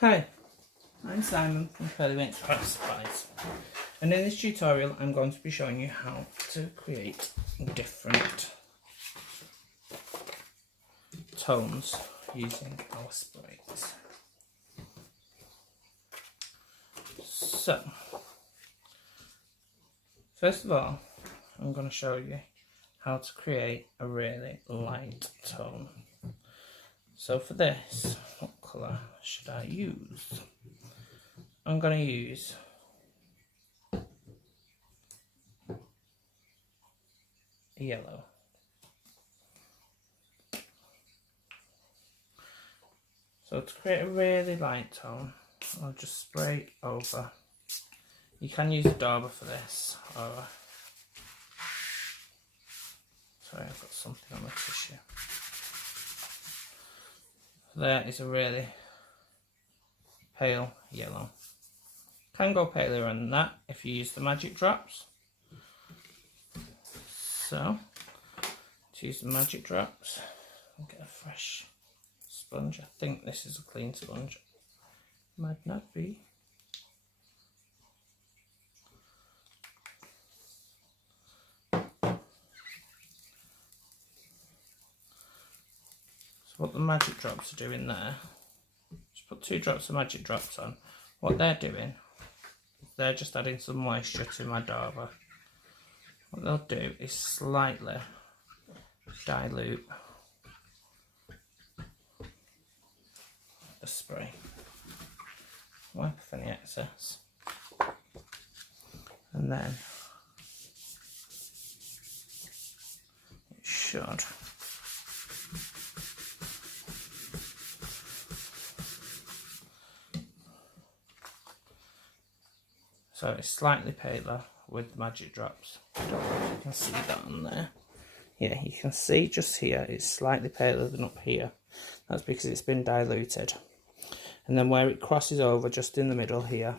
Hi, I'm Simon from Curlymates Craft Supplies, and in this tutorial I'm going to be showing you how to create different tones using our sprays. So, first of all, I'm going to show you how to create a really light tone. So for this, what colour should I use? I'm going to use yellow. So to create a really light tone, I'll just spray it over. You can use a dauber for this, or sorry, I've got something on the tissue. There is a really pale yellow. Can go paler than that if you use the magic drops. So, to use the magic drops, I'll get a fresh sponge. I think this is a clean sponge. Might not be. So what the magic drops are doing there, just put 2 drops of magic drops on. What they're doing, they're just adding some moisture to my dauber. What they'll do is slightly dilute the spray. Wipe off any excess. And then it should so it's slightly paler with the magic drops. I don't know if you can see that on there. Yeah, you can see just here it's slightly paler than up here. That's because it's been diluted. And then where it crosses over, just in the middle here,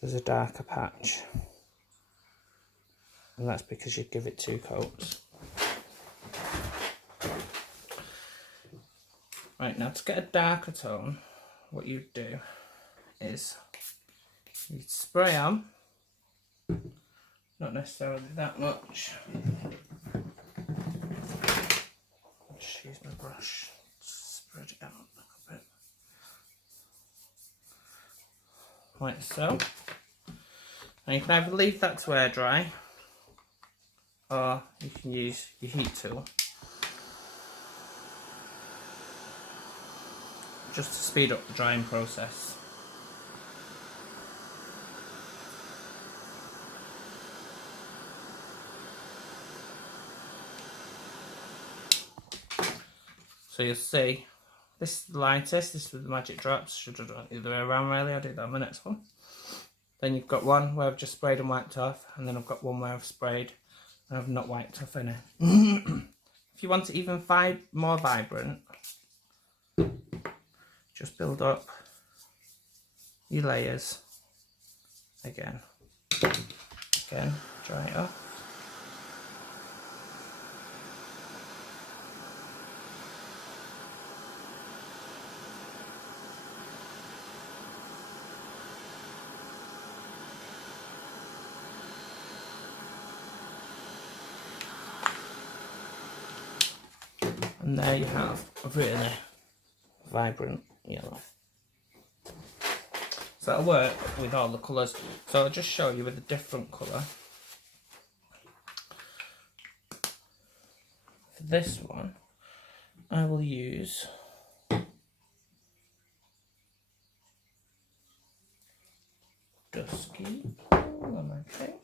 there's a darker patch. And that's because you give it 2 coats. Right, now to get a darker tone, what you do is you spray on, not necessarily that much. I'll just use my brush to spread it out a little bit. Like so. And you can either leave that to air dry, or you can use your heat tool just to speed up the drying process. So you'll see, this is the lightest, this with the magic drops. Should have done it the other way around really, I'll do that on the next one. Then you've got one where I've just sprayed and wiped off, and then I've got one where I've sprayed and I've not wiped off any. If you want it even more vibrant, just build up your layers again, dry it off. And there you have a really vibrant yellow. So that'll work with all the colours. So I'll just show you with a different colour. For this one, I will use Dusky. Okay.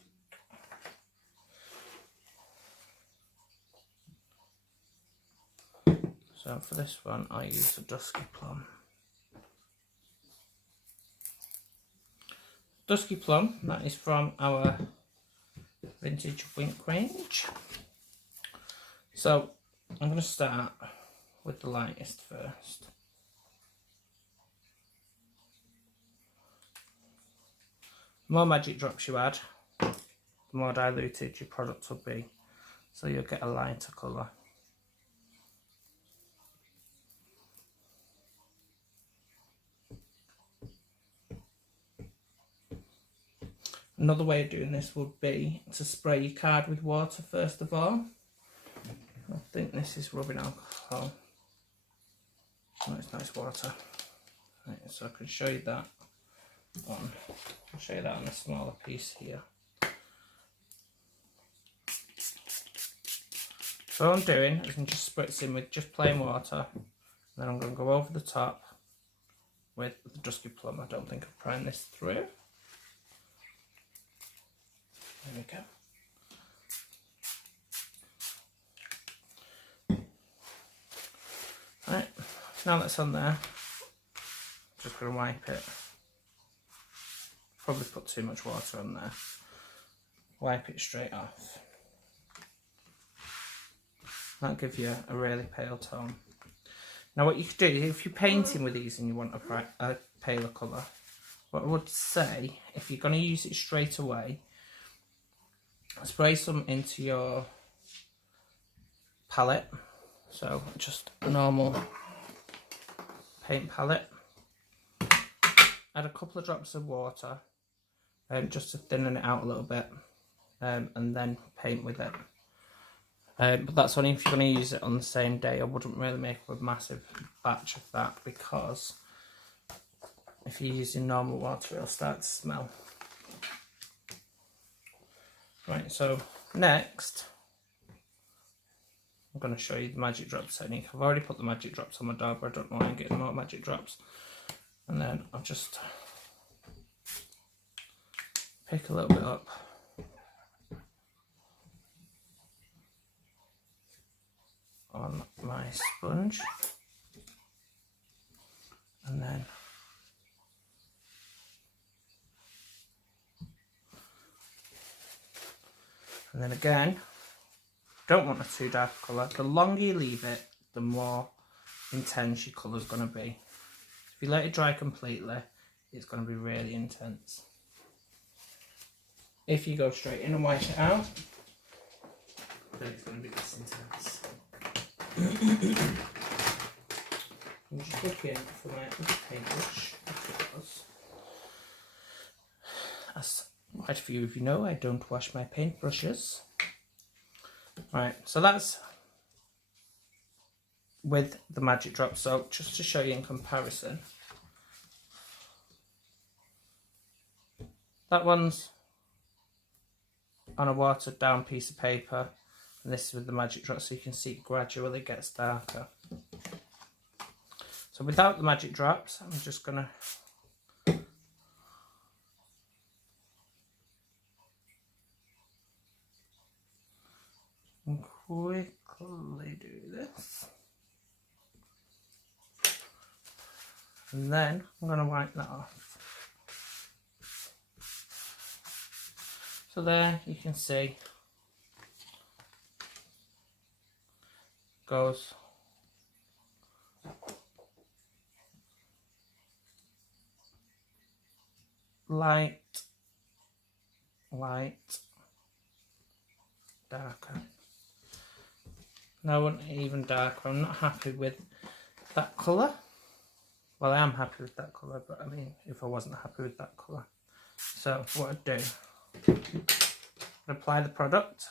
So for this one, I use a Dusky Plum. Dusky Plum, that is from our vintage Wink range. So I'm going to start with the lightest first. The more magic drops you add, the more diluted your product will be. So you'll get a lighter colour. another way of doing this would be to spray your card with water first of all. I think this is rubbing alcohol. Oh, it's nice water. Right, so I can show you that on. I'll show you that on a smaller piece here. So what I'm doing is I'm just spritzing with just plain water, and then I'm going to go over the top with the Dusky Plum. I don't think I've primed this through. There we go. Right, now that's on there, just going to wipe it. Probably put too much water on there. Wipe it straight off. That'll give you a really pale tone. Now what you could do, if you're painting with these and you want a paler colour, what I would say, if you're going to use it straight away, spray some into your palette. So just a normal paint palette. Add a couple of drops of water just to thin it out a little bit, and then paint with it. But that's only if you're going to use it on the same day. I wouldn't really make a massive batch of that, because if you're using normal water it'll start to smell. Right, so next I'm going to show you the magic drops technique. I've already put the magic drops on my dauber. I don't know why I'm getting more magic drops. And then I'll just pick a little bit up. On my sponge. And then again, don't want a too dark colour. The longer you leave it, the more intense your colour's going to be. If you let it dry completely, it's going to be really intense. If you go straight in and wipe it out, then it's going to be less intense. I'm just looking for my other paintbrush, because, as quite a few of you know, I don't wash my paintbrushes. Right, so that's with the magic drop. So just to show you in comparison, that one's on a watered down piece of paper, and this is with the magic drop, so you can see it gradually gets darker. So without the magic drops, I'm just gonna quickly do this, and then I'm going to wipe that off. So there you can see goes light, darker. Now I want it even darker. I'm not happy with that colour. Well, I am happy with that colour, but I mean, if I wasn't happy with that colour. So what I'd do, I'd apply the product.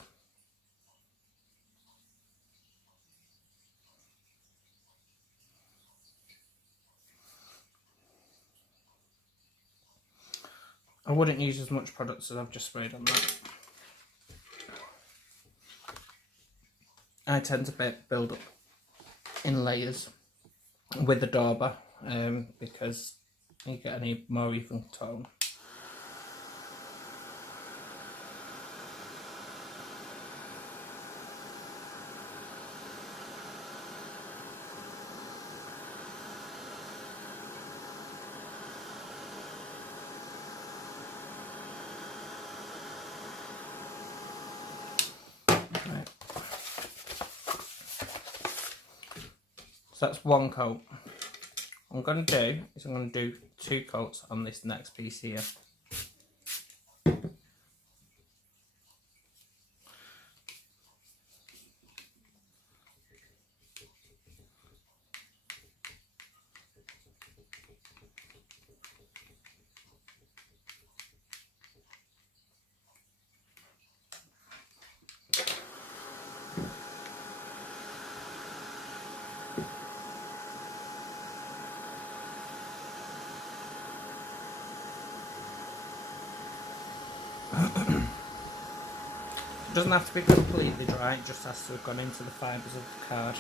I wouldn't use as much product as I've just sprayed on that. I tend to build up in layers with the dauber because you get a more even tone. So that's one coat. What I'm going to do is I'm going to do 2 coats on this next piece here. It doesn't have to be completely dry, it just has to have gone into the fibres of the card.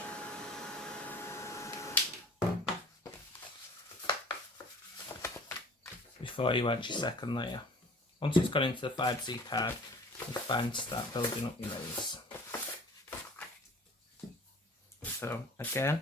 Before you add your second layer. Once it's gone into the fibres of your card, it's fine to start building up your layers. So again,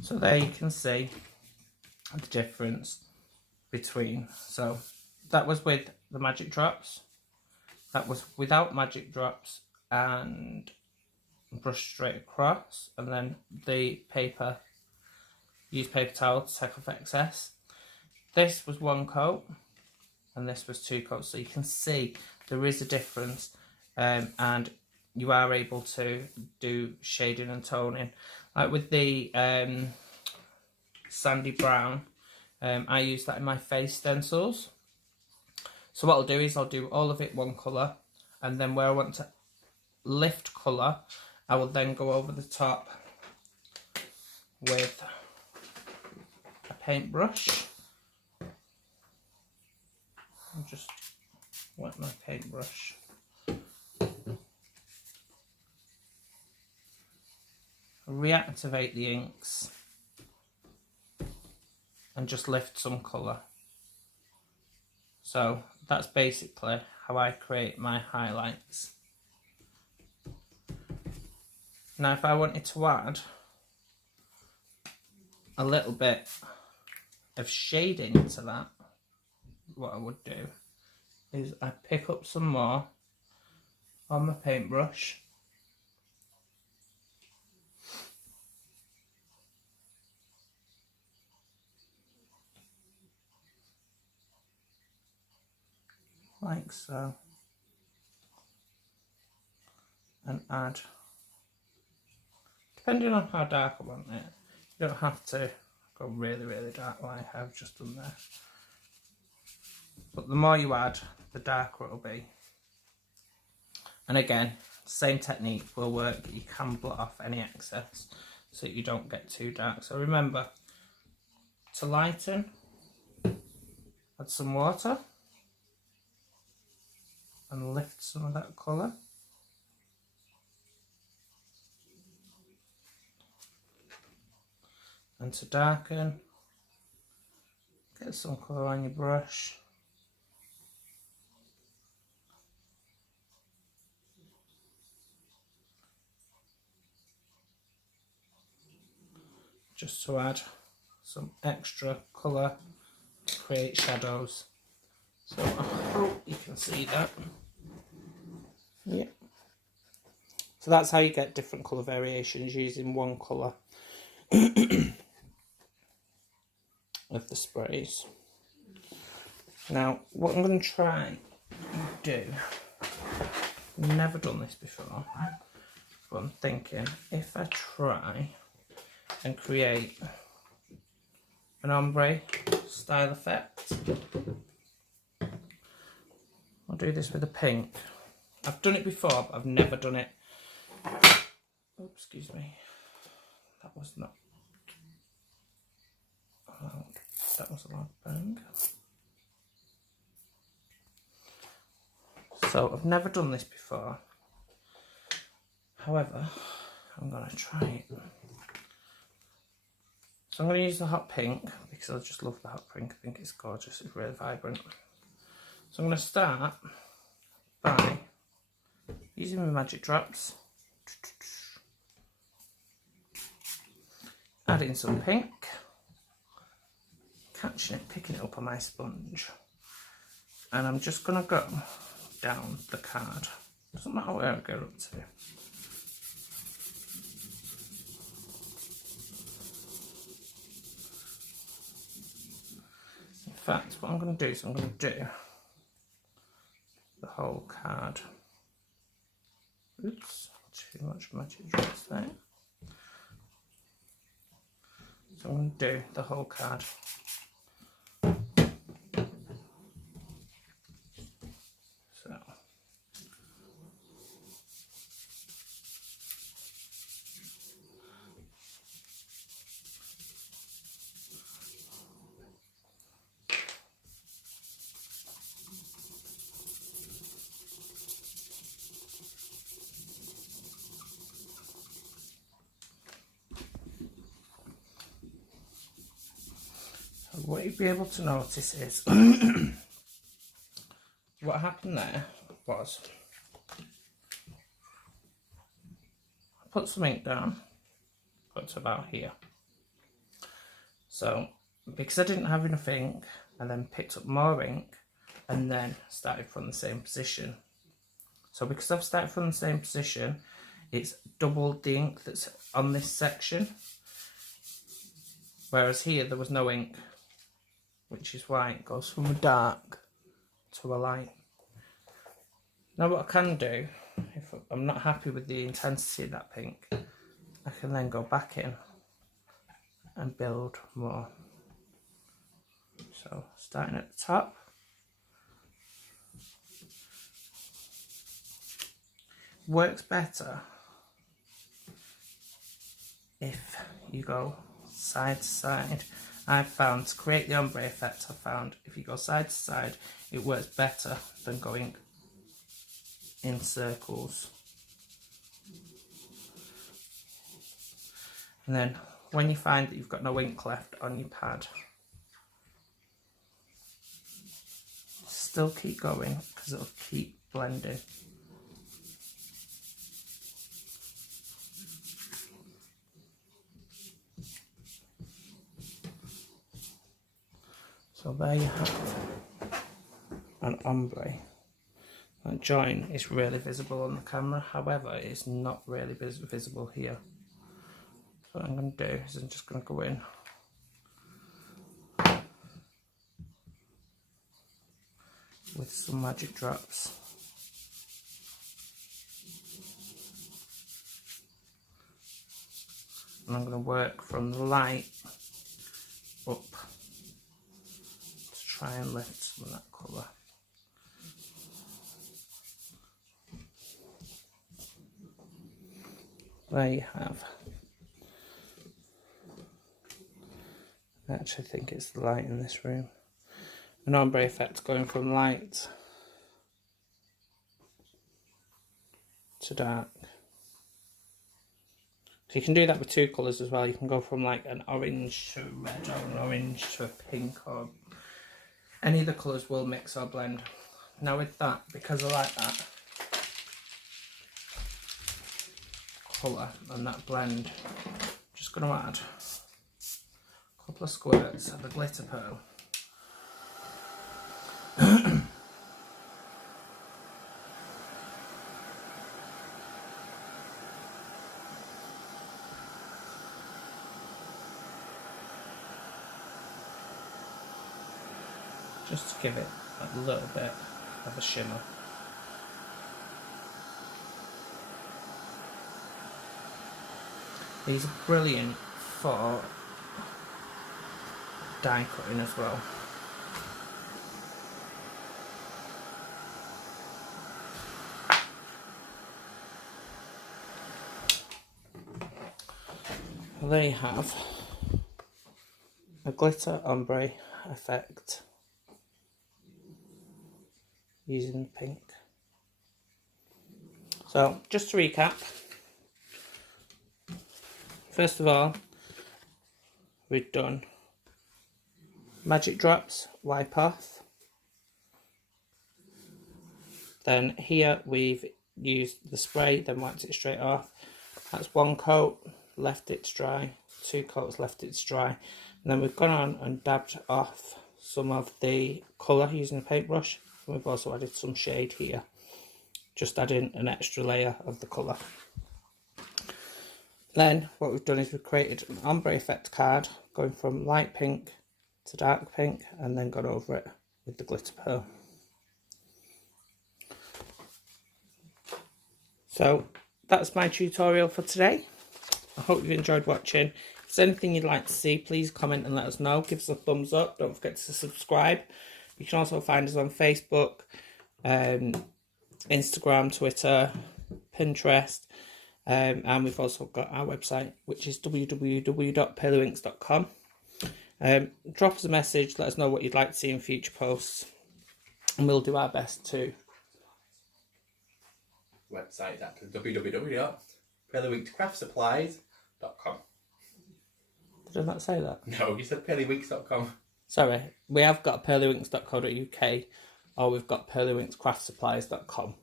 so there you can see the difference between. So that was with the magic drops, that was without magic drops and brush straight across, and then the paper, use paper towel to take off excess. This was one coat and this was two coats, so you can see there is a difference, and you are able to do shading and toning. Like with the sandy brown, I use that in my face stencils. So what I'll do is I'll do all of it one colour, and then where I want to lift colour, I will then go over the top with a paintbrush. I'll just wet my paintbrush. Reactivate the inks and just lift some colour. So that's basically how I create my highlights. Now if I wanted to add a little bit of shading to that, what I would do is I pick up some more on my paintbrush, like so, and add, depending on how dark I want it, you don't have to go really dark like I've just done there, but the more you add, the darker it'll be. And again, same technique will work, you can blot off any excess so that you don't get too dark. So remember to lighten, add some water and lift some of that colour. And to darken, get some colour on your brush. Just to add some extra colour, create shadows. So I hope you can see that. Yeah. So that's how you get different colour variations using one colour of the sprays. Now what I'm going to try and do, I've never done this before, but I'm thinking if I try and create an ombre style effect, I'll do this with a pink. I've done it before, but I've never done it. Oops, excuse me. That was not loud. That was a loud bang. So I've never done this before. However, I'm going to try it. So I'm going to use the hot pink because I just love the hot pink. I think it's gorgeous. It's really vibrant. So I'm going to start by using my magic drops Adding some pink, catching it, picking it up on my sponge, and I'm just going to go down the card. Doesn't matter where I go up to. In fact, what I'm going to do is I'm going to do the whole card. Oops, too much magic drops there. So I'm going to do the whole card. So what you'll be able to notice is what happened there was I put some ink down, put to about here. So because I didn't have enough ink, I then picked up more ink and then started from the same position. So because I've started from the same position, it's doubled the ink that's on this section, whereas here there was no ink, which is why it goes from a dark to a light. Now what I can do, if I'm not happy with the intensity of that pink, I can then go back in and build more. So starting at the top, works better if you go side to side. I've found to create the ombre effect, I found if you go side to side, it works better than going in circles. And then when you find that you've got no ink left on your pad, still keep going because it'll keep blending. So there you have an ombre. That join is really visible on the camera, however it's not really visible here. So what I'm going to do is I'm just going to go in with some magic drops. And I'm going to work from the light up to try and lift some of that colour. There you have. I actually think it's the light in this room. An ombre effect going from light to dark. So you can do that with two colours as well. You can go from like an orange to a red or an orange to a pink, or any of the colours will mix or blend. Now with that, because I like that colour and that blend, I'm just going to add a couple of squirts of the glitter pearl. Just to give it a little bit of a shimmer. These are brilliant for die cutting as well. There you have a glitter ombre effect using the pink. So just to recap, first of all, we've done magic drops, wipe off. Then here we've used the spray, then wiped it straight off. That's one coat, left it to dry, 2 coats, left it to dry. And then we've gone on and dabbed off some of the colour using a paintbrush. And we've also added some shade here, just adding an extra layer of the colour. Then what we've done is we've created an ombre effect card, going from light pink to dark pink, and then gone over it with the glitter pearl. So that's my tutorial for today. I hope you enjoyed watching. If there's anything you'd like to see, please comment and let us know. Give us a thumbs up. Don't forget to subscribe. You can also find us on Facebook, Instagram, Twitter, Pinterest, and we've also got our website, which is www.paleywinkz.com. Drop us a message, let us know what you'd like to see in future posts, and we'll do our best to. Website at www.paleywinkzcraftsupplies.com. Did I not say that? No, you said paleywinkz.com. Sorry, we have got paleywinkz.co.uk, or we've got paleywinkzcraftsupplies.com.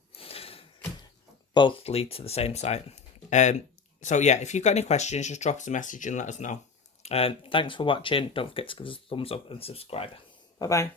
Both lead to the same site. So yeah, if you've got any questions, just drop us a message and let us know. Thanks for watching. Don't forget to give us a thumbs up and subscribe. Bye bye.